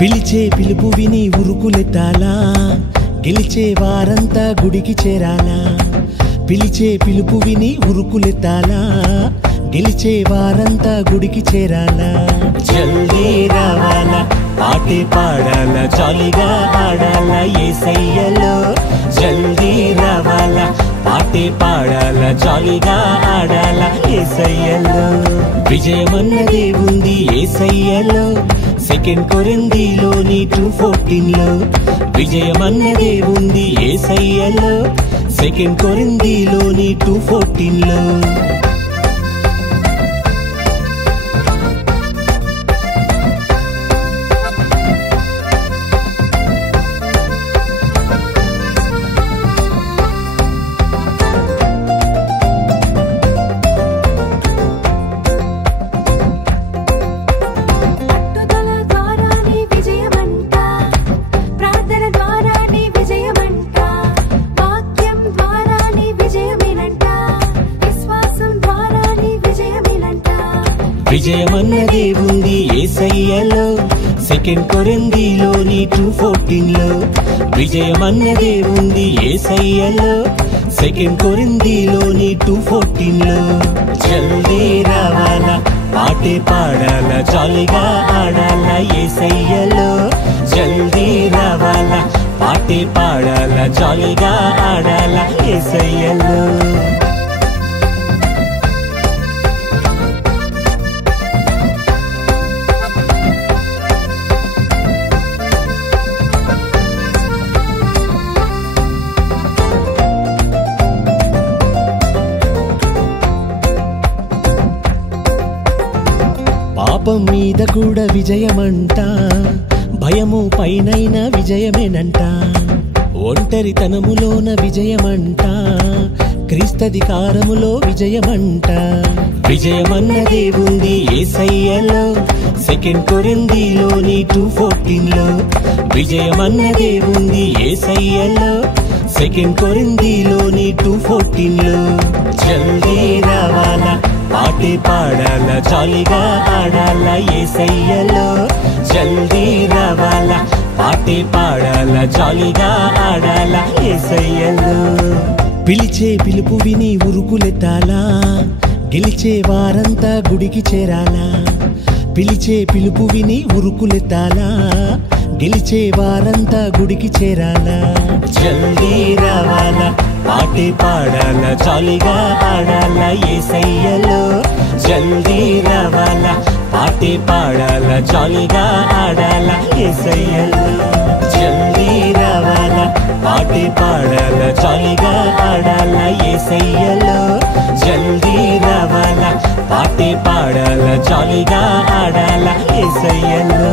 పిలిచే పిలుపు విని ఉరుకులెత్తాలా, గెలిచే వారంతా గుడికి చేరాలా. పిలిచే పిలుపు విని ఉరుకులెత్తాలా, గెలిచే వారంతా గుడికి చేరాలా. జల్దీ రావాలా, పాటే పాడాలా, జాలీగా ఆడాలా యేసయ్యలో. జల్దీ రావాలా, పాటే పాడాలా, జాలీగా ఆడాలా యేసయ్యలో. విజయమన్నదే ఉంది యేసయ్యలో. 2 కొరింథీలోని 2:14 విజయమన్నదే ఉంది యేసయ్యలో. 2 కొరింథీలోని 2:14 విజయమన్నదే ఉంది యేసయ్యలో. 2 కొరింథీలోని 2:14 విజయమన్నదే ఉంది యేసయ్యలో. 2 కొరింథీలోని 2:14 జల్దీ రావాలా, పాటే పాడాలా, జాలీగా ఆడాలా యేసయ్యలో. జల్దీ రావాలా, పాటే పాడాలా, జాలీగా ఆడాలా యేసయ్యలో. పాపం మీద కూడా విజయమంట, భయము పైనైన విజయమేనంట. ఒంటరితనములోన విజయమంట, క్రీస్తధికారములో విజయమంట. విజయమన్నదే ఉంది యేసయ్యలో. 2 కొరింథీలోని 2:14 విజయమన్నదే ఉంది యేసయ్యలో. 2 కొరింథీలోని 2:14 జల్దీ రావాలా, పాటే పాడాలా, జాలీగా ఆడాలా యేసయ్యలో. జల్దీ రావాలా, పాటే పాడాలా, జాలీగా ఆడాలా యేసయ్యలో. పిలిచే పిలుపు విని ఉరుకులెత్తాలా, గెలిచే వారంతా గుడికి చేరాలా. పిలిచే పిలుపు విని ఉరుకులెత్తాలా, గెలిచే వారంతా గుడికి చేరాలా. జల్దీ రావాలా, పాటే పాడాలా, జాలీగా ఆడాలా యేసయ్యలో. జల్దీ రావాలా, పాటే పాడాలా, జాలీగా ఆడాలా యేసయ్యలో. జల్దీ రావాలా, పాటే పాడాలా, జాలీగా ఆడాలా యేసయ్యలో. జల్దీ రావాలా, పాటే పాడాలా, జాలీగా ఆడాలా యేసయ్యలో.